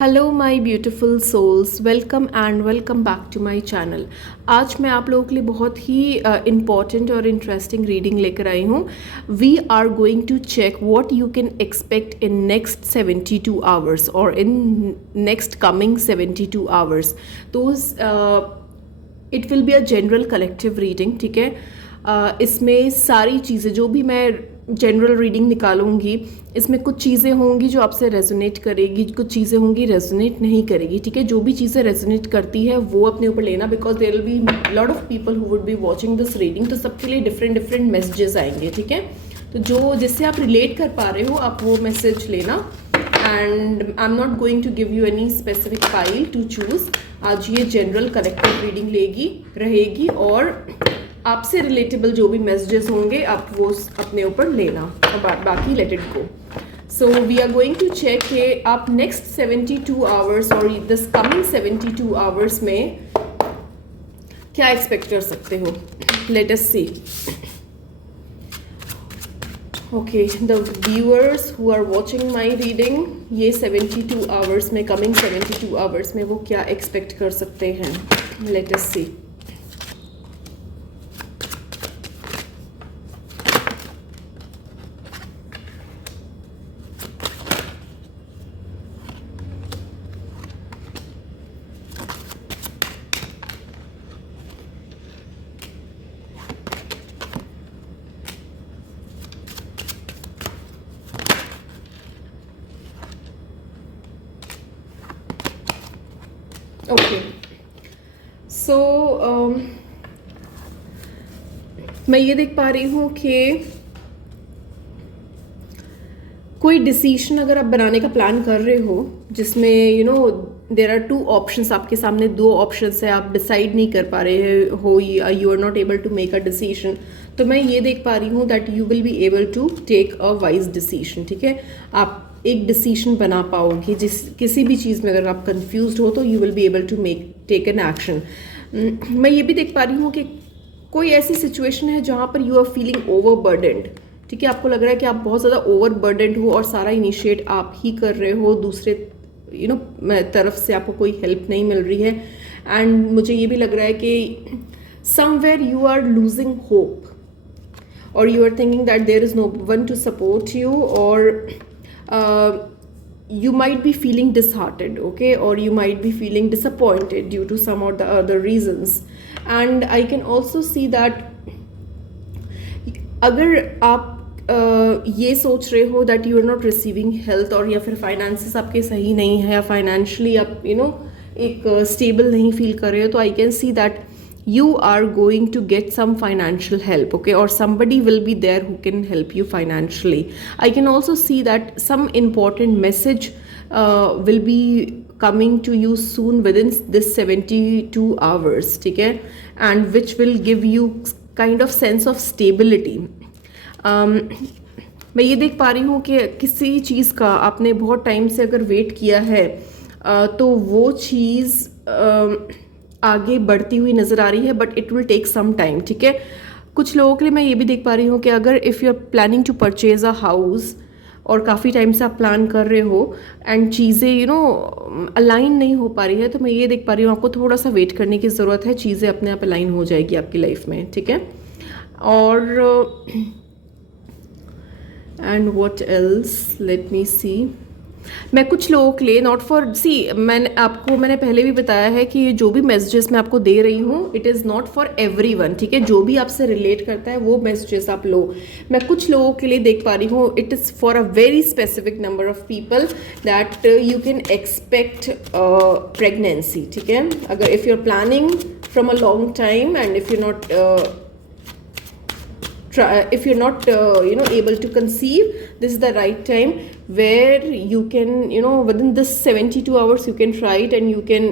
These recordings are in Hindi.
Hello my beautiful souls, welcome back to my channel. आज मैं आप लोगों के लिए बहुत ही इम्पॉर्टेंट और इंटरेस्टिंग रीडिंग लेकर आई हूँ। We are going to check what you can expect in next 72 hours और इन नेक्स्ट कमिंग 72 आवर्स। तो it will be a general collective reading, ठीक है। इसमें सारी चीज़ें जो भी मैं जनरल रीडिंग निकालूंगी, इसमें कुछ चीज़ें होंगी जो आपसे रेजोनेट करेगी, कुछ चीज़ें होंगी रेजोनेट नहीं करेगी, ठीक है। जो भी चीज़ें रेजोनेट करती है वो अपने ऊपर लेना, because there will be lot of people who would be watching this reading, तो सबके लिए डिफरेंट मैसेजेस आएंगे, ठीक है। तो जो जिससे आप रिलेट कर पा रहे हो आप वो मैसेज लेना। And I am not going to give you any specific file to choose. आज ये जनरल कलेक्टिव रीडिंग रहेगी और आपसे रिलेटेबल जो भी मैसेजेस होंगे आप वो अपने ऊपर लेना और बाकी let it go. So we are going to check कि आप नेक्स्ट 72 आवर्स और दिस कमिंग 72 आवर्स में क्या एक्सपेक्ट कर सकते हो। Let us see. Okay, the viewers who are watching my reading, ये 72 आवर्स में, कमिंग 72 आवर्स में वो क्या एक्सपेक्ट कर सकते हैं। Late us see. ओके, सो मैं ये देख पा रही हूँ कि कोई डिसीजन अगर आप बनाने का प्लान कर रहे हो जिसमें देर आर टू ऑप्शंस, आपके सामने दो ऑप्शंस है, आप डिसाइड नहीं कर पा रहे हो, you are not able to make a decision, तो मैं ये देख पा रही हूँ that you will be able to take a wise decision, ठीक है। आप एक डिसीजन बना पाओगे किसी भी चीज़ में। अगर आप कंफ्यूज्ड हो तो you will be able to take an action. मैं ये भी देख पा रही हूँ कि कोई ऐसी सिचुएशन है जहाँ पर यू आर फीलिंग ओवरबर्डन्ड, ठीक है। आपको लग रहा है कि आप बहुत ज़्यादा ओवरबर्डन्ड हो और सारा इनिशिएट आप ही कर रहे हो, दूसरे तरफ से आपको कोई हेल्प नहीं मिल रही है। एंड मुझे ये भी लग रहा है कि somewhere you are losing hope और you are thinking that there is no one to support you, or you might be feeling disheartened, okay, or you might be feeling disappointed due to some or the other reasons. And I can also see that अगर आप ये सोच रहे हो that you are not receiving health, और या फिर फाइनेंसेस आपके सही नहीं है या फाइनेंशियली आप एक स्टेबल नहीं फील कर रहे हो, तो I can see that you are going to get some financial help, okay, or somebody will be there who can help you financially. I can also see that some important message will be coming to you soon within this 72 hours, ठीक है, and which will give you kind of sense of stability. मैं ये देख पा रही हूँ कि किसी चीज़ का आपने बहुत टाइम से अगर वेट किया है तो वो चीज़ आगे बढ़ती हुई नज़र आ रही है, but it will take some time, ठीक है। कुछ लोगों के लिए मैं ये भी देख पा रही हूँ कि अगर if you are planning to purchase a house और काफ़ी टाइम से आप प्लान कर रहे हो एंड चीज़ें अलाइन नहीं हो पा रही है, तो मैं ये देख पा रही हूँ आपको थोड़ा सा वेट करने की ज़रूरत है, चीज़ें अपने आप अलाइन हो जाएगी आपकी लाइफ में, ठीक है। और and what else, let me see. मैं कुछ लोगों के लिए नॉट फॉर मैंने पहले भी बताया है कि जो भी मैसेजेस मैं आपको दे रही हूँ it is not for everyone, ठीक है। जो भी आपसे रिलेट करता है वो मैसेजेस आप लो। मैं कुछ लोगों के लिए देख पा रही हूँ it is for a very specific number of people that you can expect pregnancy, ठीक है। अगर if you are planning from a long time and if you not if you're not able to conceive, this is the right time where you can within this 72 hours you can try it and you can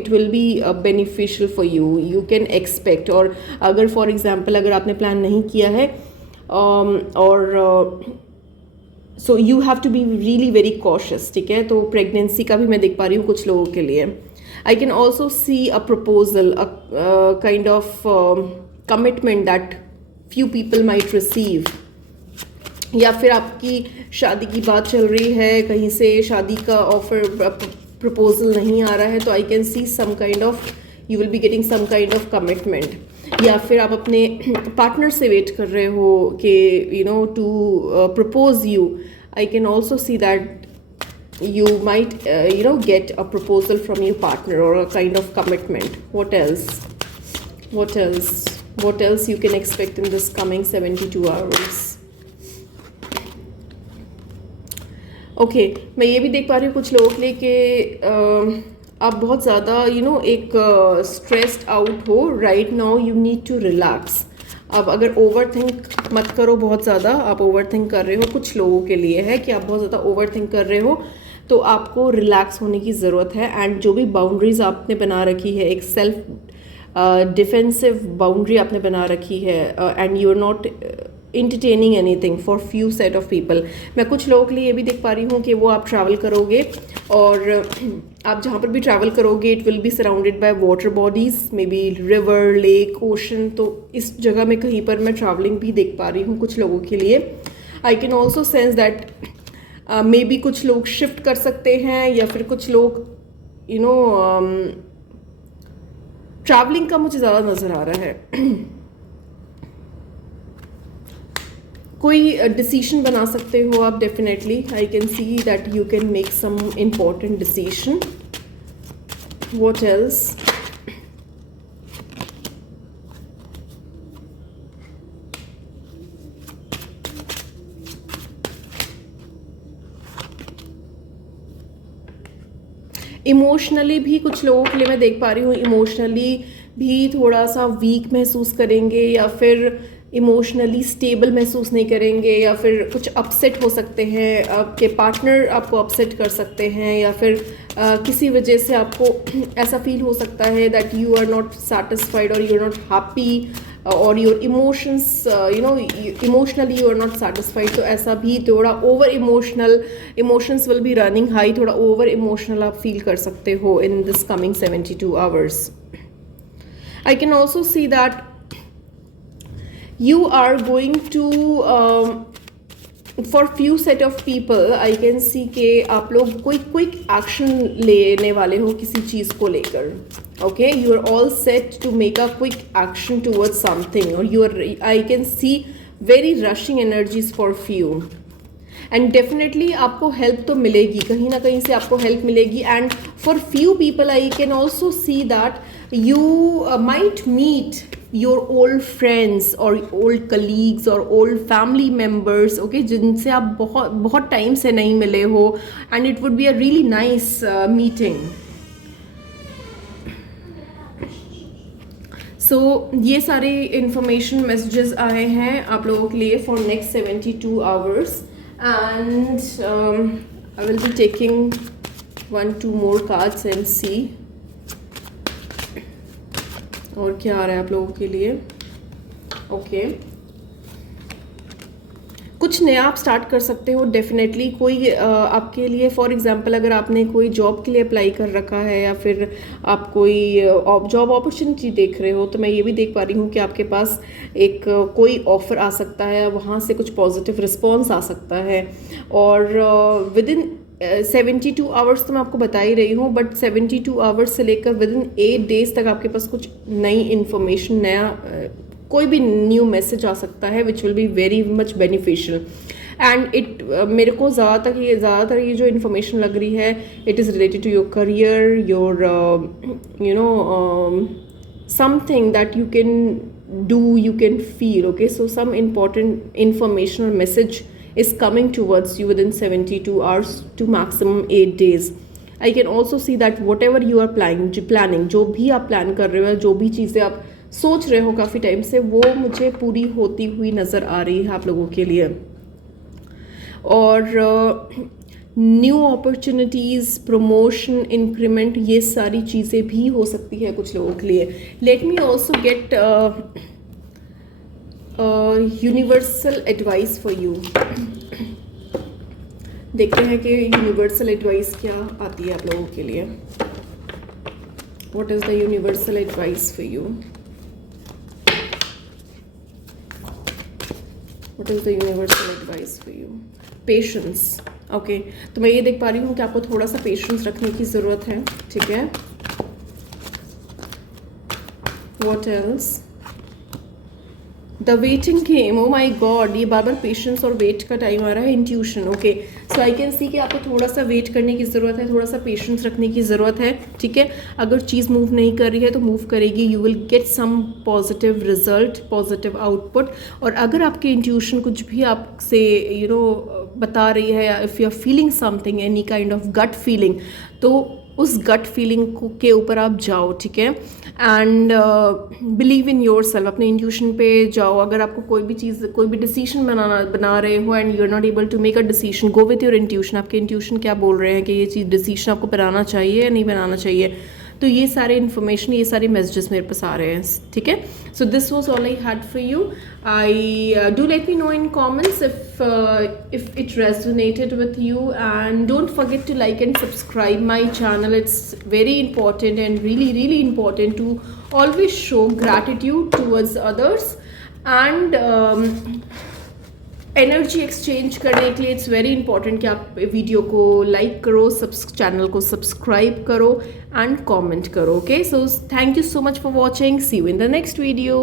it will be beneficial for you, you can expect। और अगर for example अगर आपने प्लान नहीं किया है और so you have to be really very cautious, ठीक है। तो प्रेगनेंसी का भी मैं देख पा रही हूँ कुछ लोगों के लिए। I can also see a proposal, a kind of commitment that few people might receive, या फिर आपकी शादी की बात चल रही है, कहीं से शादी का ऑफर प्रपोजल नहीं आ रहा है तो I can see some kind of you will be getting some kind of commitment. या फिर आप अपने पार्टनर से वेट कर रहे हो कि you know to propose you. I can also see that you might get a proposal from your partner or a kind of commitment. What else? What else you can expect in this coming 72 hours? Okay मैं ये भी देख पा रही हूँ कुछ लोगों के लिए कि आप बहुत ज़्यादा एक स्ट्रेस्ड आउट हो right now. You need to relax. अब अगर ओवर थिंक मत करो बहुत ज़्यादा, आप ओवर थिंक कर रहे हो, कुछ लोगों के लिए है कि आप बहुत ज़्यादा ओवर थिंक कर रहे हो, तो आपको रिलैक्स होने की ज़रूरत है। एंड जो भी बाउंड्रीज आपने बना रखी है, एक सेल्फ डिफेंसिव बाउंड्री आपने बना रखी है, and you are not entertaining anything for few set of people. मैं कुछ लोगों के लिए ये भी देख पा रही हूँ कि वो आप ट्रैवल करोगे और आप जहाँ पर भी ट्रैवल करोगे it will be surrounded by water bodies, may be river, lake, ocean. तो इस जगह में कहीं पर मैं ट्रैवलिंग भी देख पा रही हूँ कुछ लोगों के लिए। आई can also sense that may be कुछ लोग शिफ्ट कर सकते हैं या फिर कुछ लोग ट्रैवलिंग का मुझे ज़्यादा नज़र आ रहा है। कोई डिसीजन बना सकते हो आप definitely. I can see that you can make some important decision. What else? Emotionally भी कुछ लोगों के लिए मैं देख पा रही हूँ इमोशनली भी थोड़ा सा वीक महसूस करेंगे या फिर इमोशनली स्टेबल महसूस नहीं करेंगे या फिर कुछ अपसेट हो सकते हैं। आपके पार्टनर आपको अपसेट कर सकते हैं या फिर किसी वजह से आपको ऐसा फील हो सकता है that you are not satisfied और यू आर नॉट हैप्पी और your emotions emotionally you are not satisfied. तो ऐसा भी थोड़ा over emotions will be running high, थोड़ा ओवर इमोशनल आप फील कर सकते हो in this coming 72 hours. I can also see that you are going to for few set of people I can see कि आप लोग कोई क्विक एक्शन लेने वाले हो किसी चीज़ को लेकर। okay, you are all set to make a quick action towards something or you are, I can see very rushing energies for few and definitely आपको हेल्प तो मिलेगी, कहीं ना कहीं से आपको हेल्प मिलेगी। And for few people I can also see that you might meet your old friends और ओल्ड कलीग्स और ओल्ड फैमिली मेम्बर्स, ओके, जिनसे आप बहुत टाइम से नहीं मिले हो and it would be a really nice meeting. So ये सारे इंफॉर्मेशन मैसेजेस आए हैं आप लोगों के लिए for next 72 hours and I will be taking 1-2 more cards and see और क्या आ रहा है आप लोगों के लिए। ओके, कुछ नया आप स्टार्ट कर सकते हो डेफिनेटली। कोई आपके लिए फॉर एग्जांपल अगर आपने कोई जॉब के लिए अप्लाई कर रखा है या फिर आप कोई जॉब अपॉर्चुनिटी देख रहे हो तो मैं ये भी देख पा रही हूँ कि आपके पास एक कोई ऑफ़र आ सकता है, वहाँ से कुछ पॉजिटिव रिस्पॉन्स आ सकता है। और विद इन 72 hours तो मैं आपको बता ही रही हूँ, बट 72 hours से लेकर विद इन 8 days तक आपके पास कुछ नई इन्फॉर्मेशन, नया कोई भी न्यू मैसेज आ सकता है which will be very much beneficial. And it मेरे को ज़्यादातर ये जो इन्फॉर्मेशन लग रही है it is related to your career, your you know something that you can do, you can feel, okay, so some important information or message is coming towards you within 72 hours to maximum 8 days. I can also see that whatever you are planning, जो भी आप प्लान कर रहे हो, जो भी चीज़ें आप सोच रहे हो काफ़ी टाइम से, वो मुझे पूरी होती हुई नज़र आ रही है आप लोगों के लिए। और न्यू अपॉर्चुनिटीज़, प्रमोशन, इंक्रीमेंट, ये सारी चीज़ें भी हो सकती है कुछ लोगों के लिए। Let me also get universal advice for you. देखते हैं कि यूनिवर्सल एडवाइस क्या आती है आप लोगों के लिए। What is the universal advice for you? What is the universal advice for you? Patience. Okay, तो मैं ये देख पा रही हूँ कि आपको थोड़ा सा पेशेंस रखने की ज़रूरत है, ठीक है। What else? The waiting game, oh my god, ये बार बार पेशेंस और वेट का टाइम आ रहा है। Intuition, okay, so I can see कि आपको थोड़ा सा वेट करने की ज़रूरत है, थोड़ा सा पेशेंस रखने की ज़रूरत है, ठीक है। अगर चीज़ मूव नहीं कर रही है तो मूव करेगी, you will get some positive result, positive output. और अगर आपकी इंट्यूशन कुछ भी आपसे बता रही है, या if you are feeling something, any kind of gut feeling, तो उस गट फीलिंग के ऊपर आप जाओ, ठीक है। And believe in your self, अपने इंट्यूशन पे जाओ। अगर आपको कोई भी चीज़, कोई भी डिसीजन बना रहे हो and you are not able to make a decision, go with your intuition. आपके इंट्यूशन क्या बोल रहे हैं कि ये चीज़, डिसीजन आपको बनाना चाहिए या नहीं बनाना चाहिए। तो ये सारे इन्फॉर्मेशन, ये सारे मैसेजेस मेरे पास आ रहे हैं, ठीक है। So this was all I had for you. I do let me know in comments if it resonated with you, and don't forget to like and subscribe my channel. It's very important and really important to always show gratitude towards others, and energy exchange करने के लिए इट्स वेरी इंपॉर्टेंट कि आप वीडियो को लाइक करो, चैनल को सब्सक्राइब करो एंड कमेंट करो, okay. So thank you so much for watching, see you in the next video.